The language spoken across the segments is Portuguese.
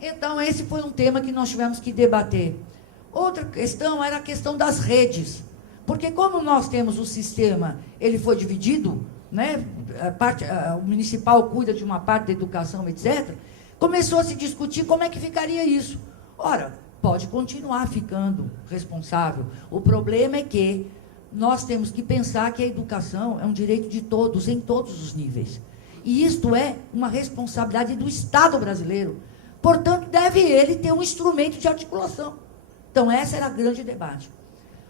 Então, esse foi um tema que nós tivemos que debater. Outra questão era a questão das redes. Porque como nós temos o sistema, ele foi dividido, né? O municipal cuida de uma parte da educação, etc., começou a se discutir como é que ficaria isso. Ora, pode continuar ficando responsável. O problema é que nós temos que pensar que a educação é um direito de todos, em todos os níveis. E isto é uma responsabilidade do Estado brasileiro. Portanto, deve ele ter um instrumento de articulação. Então, esse era o grande debate.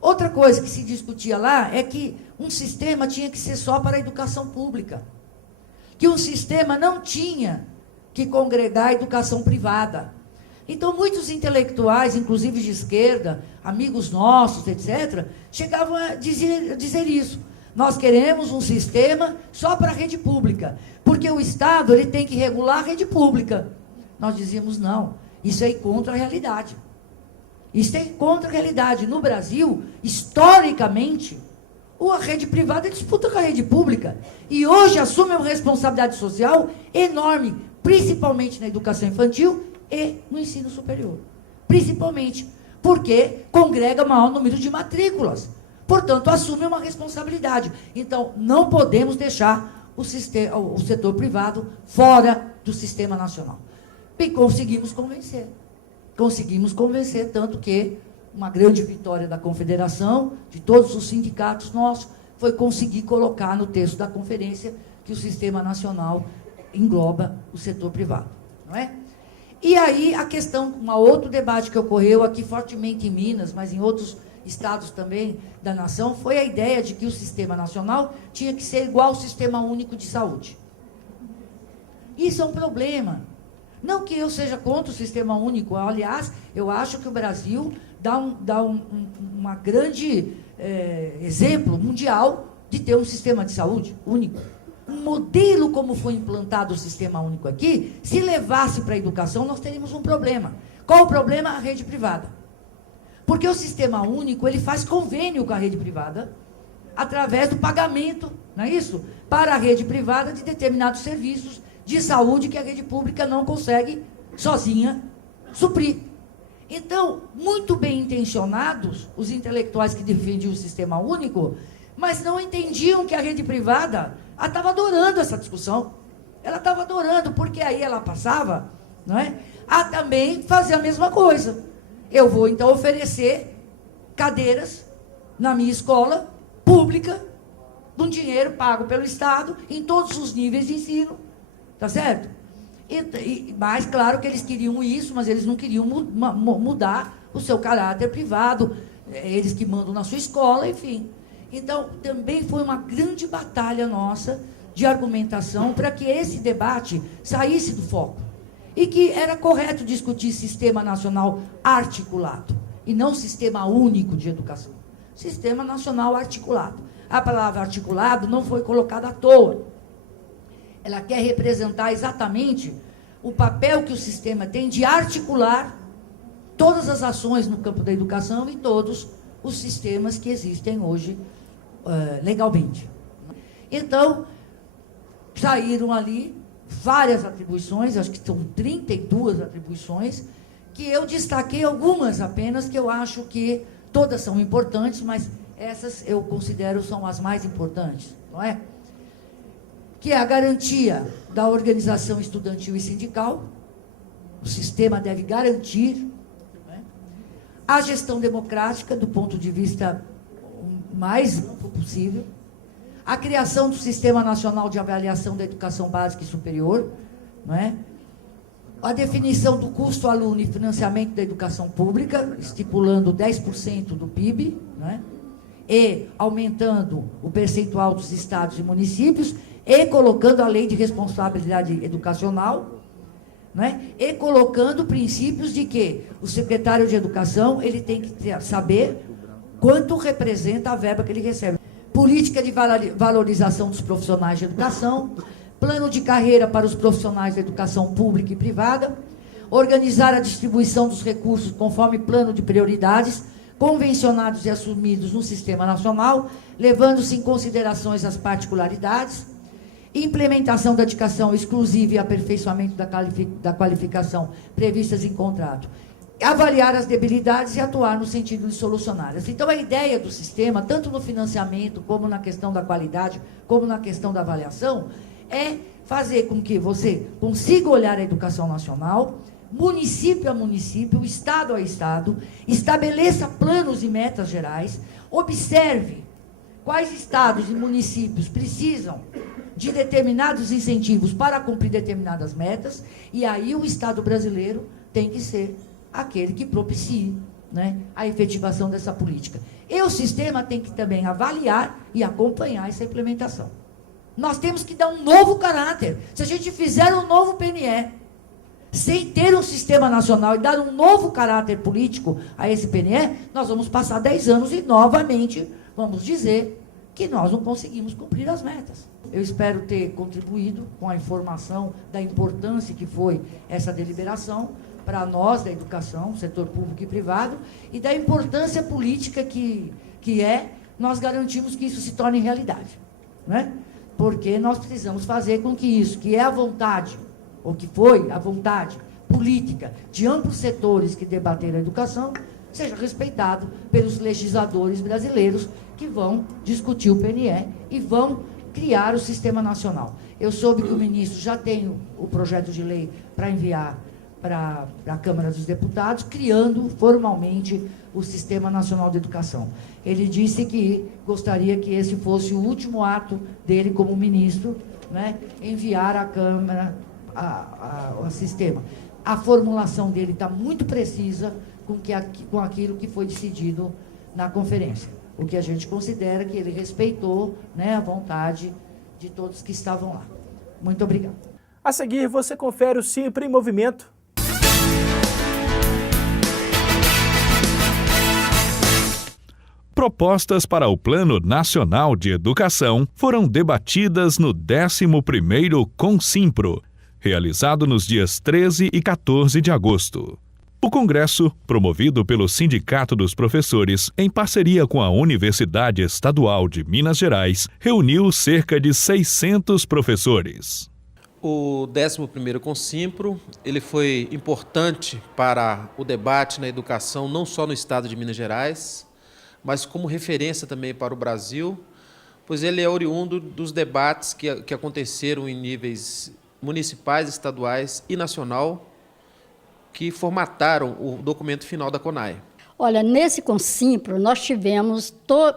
Outra coisa que se discutia lá é que um sistema tinha que ser só para a educação pública. Que um sistema não tinha que congregar a educação privada. Então, muitos intelectuais, inclusive de esquerda, amigos nossos, etc., chegavam a dizer isso. Nós queremos um sistema só para a rede pública, porque o Estado ele tem que regular a rede pública. Nós dizíamos, não, isso é contra a realidade. Isso é contra a realidade. No Brasil, historicamente, a rede privada disputa com a rede pública. E hoje assume uma responsabilidade social enorme, principalmente na educação infantil e no ensino superior. Principalmente porque congrega maior número de matrículas. Portanto, assume uma responsabilidade. Então, não podemos deixar o setor privado fora do sistema nacional. E conseguimos convencer. Conseguimos convencer, tanto que uma grande vitória da Confederação, de todos os sindicatos nossos, foi conseguir colocar no texto da conferência que o sistema nacional engloba o setor privado. Não é? E aí, a questão, um outro debate que ocorreu aqui fortemente em Minas, mas em outros estados também da nação, foi a ideia de que o sistema nacional tinha que ser igual ao sistema único de saúde. Isso é um problema. Não que eu seja contra o sistema único, aliás, eu acho que o Brasil dá uma grande exemplo mundial de ter um sistema de saúde único. Um modelo como foi implantado o sistema único aqui, se levasse para a educação, nós teríamos um problema. Qual o problema? A rede privada. Porque o sistema único, ele faz convênio com a rede privada, através do pagamento, não é isso? Para a rede privada de determinados serviços de saúde que a rede pública não consegue sozinha suprir. Então, muito bem intencionados, os intelectuais que defendiam o sistema único, mas não entendiam que a rede privada estava adorando essa discussão. Ela estava adorando, porque aí ela passava, não é, a também fazer a mesma coisa. Eu vou, então, oferecer cadeiras na minha escola pública, com dinheiro pago pelo Estado, em todos os níveis de ensino. Tá certo? Mas, claro que eles queriam isso, mas eles não queriam mudar o seu caráter privado, eles que mandam na sua escola, enfim. Então, também foi uma grande batalha nossa de argumentação para que esse debate saísse do foco. E que era correto discutir sistema nacional articulado, e não sistema único de educação. Sistema nacional articulado. A palavra articulado não foi colocada à toa. Ela quer representar exatamente o papel que o sistema tem de articular todas as ações no campo da educação e todos os sistemas que existem hoje legalmente. Então, saíram ali várias atribuições, acho que são 32 atribuições, que eu destaquei algumas apenas, que eu acho que todas são importantes, mas essas eu considero são as mais importantes, não é? Que é a garantia da organização estudantil e sindical, o sistema deve garantir, né, a gestão democrática, do ponto de vista mais amplo possível, a criação do Sistema Nacional de Avaliação da Educação Básica e Superior, não é? A definição do custo aluno e financiamento da educação pública, estipulando 10% do PIB, não é? E aumentando o percentual dos estados e municípios, e colocando a lei de responsabilidade educacional, né? E colocando princípios de que o secretário de educação ele tem que saber quanto representa a verba que ele recebe. Política de valorização dos profissionais de educação, plano de carreira para os profissionais da educação pública e privada, organizar a distribuição dos recursos conforme plano de prioridades, convencionados e assumidos no sistema nacional, levando-se em considerações as particularidades, implementação da dedicação exclusiva e aperfeiçoamento da qualificação previstas em contrato, avaliar as debilidades e atuar no sentido de solucioná-las. Então, a ideia do sistema, tanto no financiamento, como na questão da qualidade, como na questão da avaliação, é fazer com que você consiga olhar a educação nacional, município a município, estado a estado, estabeleça planos e metas gerais, observe quais estados e municípios precisam de determinados incentivos para cumprir determinadas metas, e aí o Estado brasileiro tem que ser aquele que propicie, né, a efetivação dessa política. E o sistema tem que também avaliar e acompanhar essa implementação. Nós temos que dar um novo caráter. Se a gente fizer um novo PNE, sem ter um sistema nacional e dar um novo caráter político a esse PNE, nós vamos passar 10 anos e, novamente, vamos dizer que nós não conseguimos cumprir as metas. Eu espero ter contribuído com a informação da importância que foi essa deliberação para nós, da educação, setor público e privado, e da importância política que é nós garantirmos que isso se torne realidade, né? Porque nós precisamos fazer com que isso, que é a vontade, ou que foi a vontade política de amplos setores que debateram a educação, seja respeitado pelos legisladores brasileiros que vão discutir o PNE e vão criar o Sistema Nacional. Eu soube que o ministro já tem o projeto de lei para enviar para a Câmara dos Deputados, criando formalmente o Sistema Nacional de Educação. Ele disse que gostaria que esse fosse o último ato dele como ministro, né, enviar à Câmara o sistema. A formulação dele está muito precisa com aquilo que foi decidido na conferência, o que a gente considera que ele respeitou, né, a vontade de todos que estavam lá. Muito obrigado. A seguir, você confere o Simpre em Movimento. Propostas para o Plano Nacional de Educação foram debatidas no 11º Consimpro, realizado nos dias 13 e 14 de agosto. O congresso, promovido pelo Sindicato dos Professores, em parceria com a Universidade Estadual de Minas Gerais, reuniu cerca de 600 professores. O 11º Consimpro, ele foi importante para o debate na educação, não só no estado de Minas Gerais, mas como referência também para o Brasil, pois ele é oriundo dos debates que aconteceram em níveis municipais, estaduais e nacional, que formataram o documento final da CONAE. Olha, nesse Consimpro nós tivemos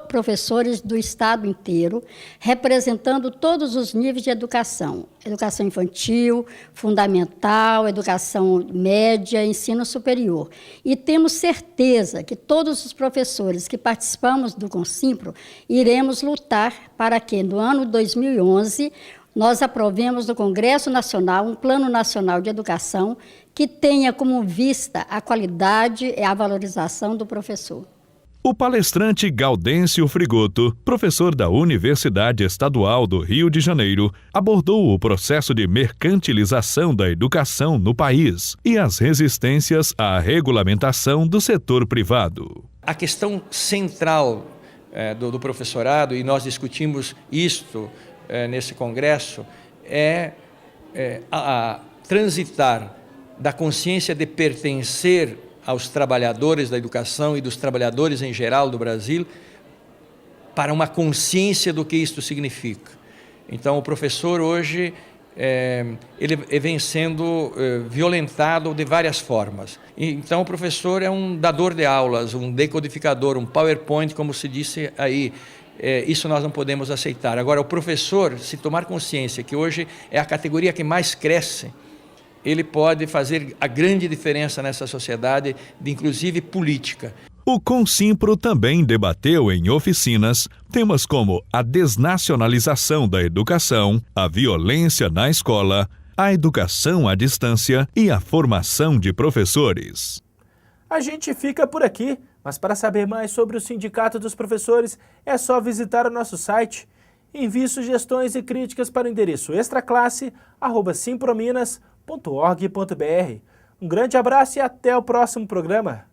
professores do estado inteiro, representando todos os níveis de educação. Educação infantil, fundamental, educação média, ensino superior. E temos certeza que todos os professores que participamos do Consimpro iremos lutar para que, no ano 2011, nós aprovemos no Congresso Nacional um Plano Nacional de Educação que tenha como vista a qualidade e a valorização do professor. O palestrante Gaudêncio Frigoto, professor da Universidade Estadual do Rio de Janeiro, abordou o processo de mercantilização da educação no país e as resistências à regulamentação do setor privado. A questão central do professorado, e nós discutimos isto nesse congresso, é a transitar da consciência de pertencer aos trabalhadores da educação e dos trabalhadores em geral do Brasil para uma consciência do que isto significa. Então, o professor hoje ele vem sendo violentado de várias formas. Então, o professor é um dador de aulas, um decodificador, um PowerPoint, como se disse aí. Isso nós não podemos aceitar. Agora, o professor, se tomar consciência que hoje é a categoria que mais cresce, ele pode fazer a grande diferença nessa sociedade, inclusive política. O Consimpro também debateu em oficinas temas como a desnacionalização da educação, a violência na escola, a educação à distância e a formação de professores. A gente fica por aqui, mas para saber mais sobre o Sindicato dos Professores é só visitar o nosso site. Envie sugestões e críticas para o endereço extraclasse@simprominas.org.br. Um grande abraço e até o próximo programa.